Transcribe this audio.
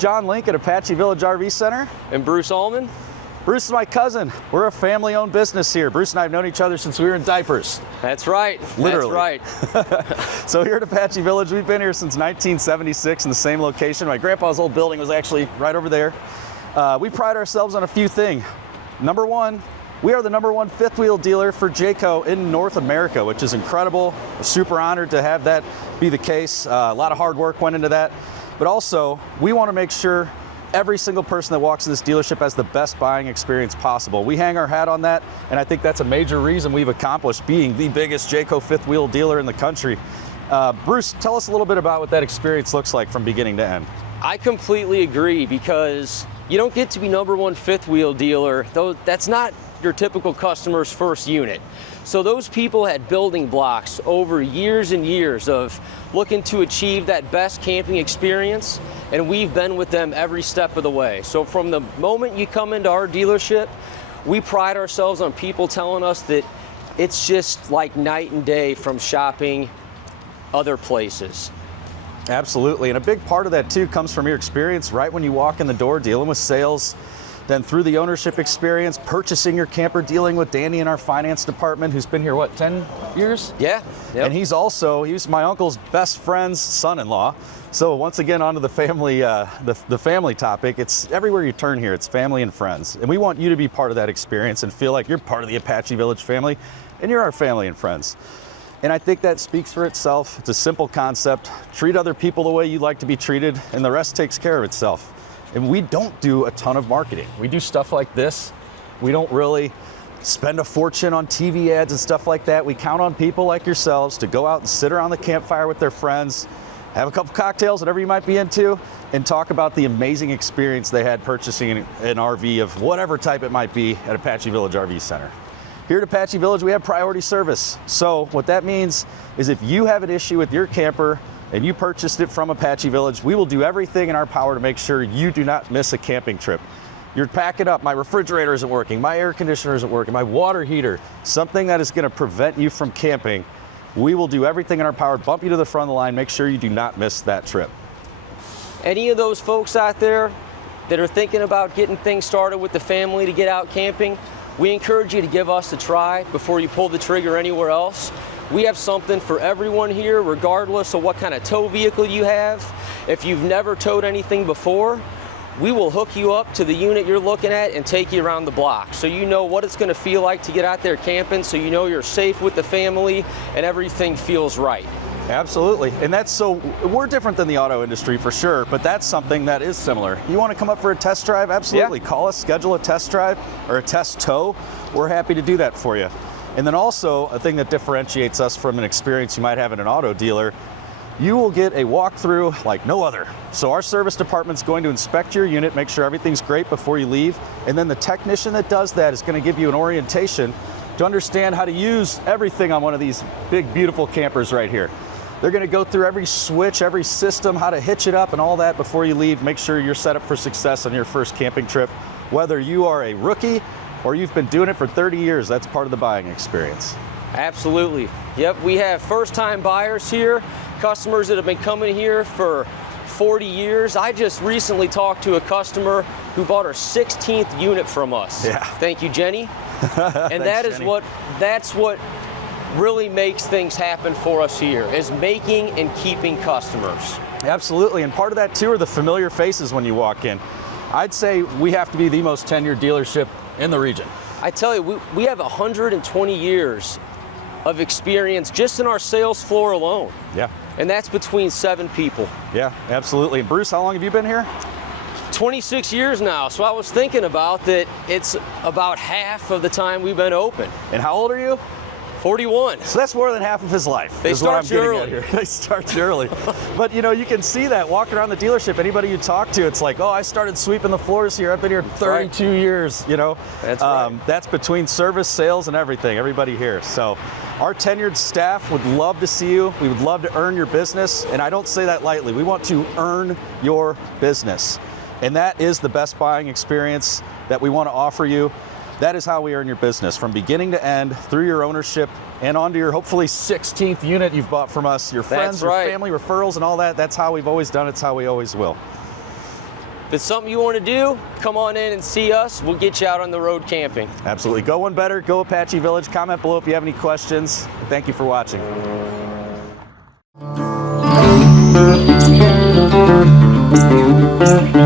John Link at Apache Village RV Center. And Bruce Allman. Bruce is my cousin. We're a family-owned business here. Bruce and I have known each other since we were in diapers. That's right. Literally. That's right. So here at Apache Village, we've been here since 1976 in the same location. My grandpa's old building was actually right over there. We pride ourselves on a few things. Number one, we are the #1 fifth wheel dealer for Jayco in North America, which is incredible. We're super honored to have that be the case. A lot of hard work went into that. But also, we want to make sure every single person that walks in this dealership has the best buying experience possible. We hang our hat on that, and I think that's a major reason we've accomplished being the biggest Jayco fifth wheel dealer in the country. Bruce, tell us a little bit about what that experience looks like from beginning to end. I completely agree, because you don't get to be #1 fifth wheel dealer, though that's not your typical customer's first unit. So those people had building blocks over years and years of looking to achieve that best camping experience, and we've been with them every step of the way. So from the moment you come into our dealership, we pride ourselves on people telling us that it's just like night and day from shopping other places. Absolutely, and a big part of that too comes from your experience right when you walk in the door, dealing with sales, then through the ownership experience, purchasing your camper, dealing with Danny in our finance department, who's been here, what, 10 years? Yeah. Yep. And he's my uncle's best friend's son-in-law. So once again, onto the family, the family topic. It's everywhere you turn here, it's family and friends. And we want you to be part of that experience and feel like you're part of the Apache Village family, and you're our family and friends. And I think that speaks for itself. It's a simple concept. Treat other people the way you like to be treated, and the rest takes care of itself. And we don't do a ton of marketing. We do stuff like this. We don't really spend a fortune on TV ads and stuff like that. We count on people like yourselves to go out and sit around the campfire with their friends, have a couple cocktails, whatever you might be into, and talk about the amazing experience they had purchasing an RV of whatever type it might be at Apache Village RV Center. Here at Apache Village, we have priority service. So what that means is if you have an issue with your camper and you purchased it from Apache Village, we will do everything in our power to make sure you do not miss a camping trip. You're packing up, my refrigerator isn't working, my air conditioner isn't working, my water heater, something that is gonna prevent you from camping. We will do everything in our power to bump you to the front of the line, make sure you do not miss that trip. Any of those folks out there that are thinking about getting things started with the family to get out camping, we encourage you to give us a try before you pull the trigger anywhere else. We have something for everyone here, regardless of what kind of tow vehicle you have. If you've never towed anything before, we will hook you up to the unit you're looking at and take you around the block, so you know what it's going to feel like to get out there camping, so you know you're safe with the family and everything feels right. Absolutely, and we're different than the auto industry for sure, but that's something that is similar. You want to come up for a test drive? Absolutely. Yeah. Call us, schedule a test drive or a test tow. We're happy to do that for you. And then also, a thing that differentiates us from an experience you might have in an auto dealer, you will get a walkthrough like no other. So our service department's going to inspect your unit, make sure everything's great before you leave, and then the technician that does that is going to give you an orientation to understand how to use everything on one of these big, beautiful campers right here. They're going to go through every switch, every system, how to hitch it up and all that before you leave. Make sure you're set up for success on your first camping trip. Whether you are a rookie or you've been doing it for 30 years, that's part of the buying experience. Absolutely. Yep, we have first-time buyers here, customers that have been coming here for 40 years. I just recently talked to a customer who bought her 16th unit from us. Yeah. Thank you, Jenny. And Thanks, Jenny. That's what really makes things happen for us here, is making and keeping customers. Absolutely, and part of that too are the familiar faces when you walk in. I'd say we have to be the most tenured dealership in the region. I tell you, we have 120 years of experience just in our sales floor alone. Yeah. And that's between 7 people. Yeah, absolutely. And Bruce, how long have you been here? 26 years now, so I was thinking about that. It's about half of the time we've been open. And how old are you? 41. So that's more than half of his life. They start early. They start early. But you know, you can see that walking around the dealership. Anybody you talk to, it's like, oh, I started sweeping the floors here. I've been here 32 years. You know, that's right. That's between service, sales, and everything. Everybody here. So our tenured staff would love to see you. We would love to earn your business, and I don't say that lightly. We want to earn your business, and that is the best buying experience that we want to offer you. That is how we earn your business, from beginning to end, through your ownership, and onto your hopefully 16th unit you've bought from us, your friends, your family, referrals, and all that. That's how we've always done it. It's how we always will. If it's something you want to do, come on in and see us. We'll get you out on the road camping. Absolutely. Go one better. Go Apache Village. Comment below if you have any questions. Thank you for watching. Thank you.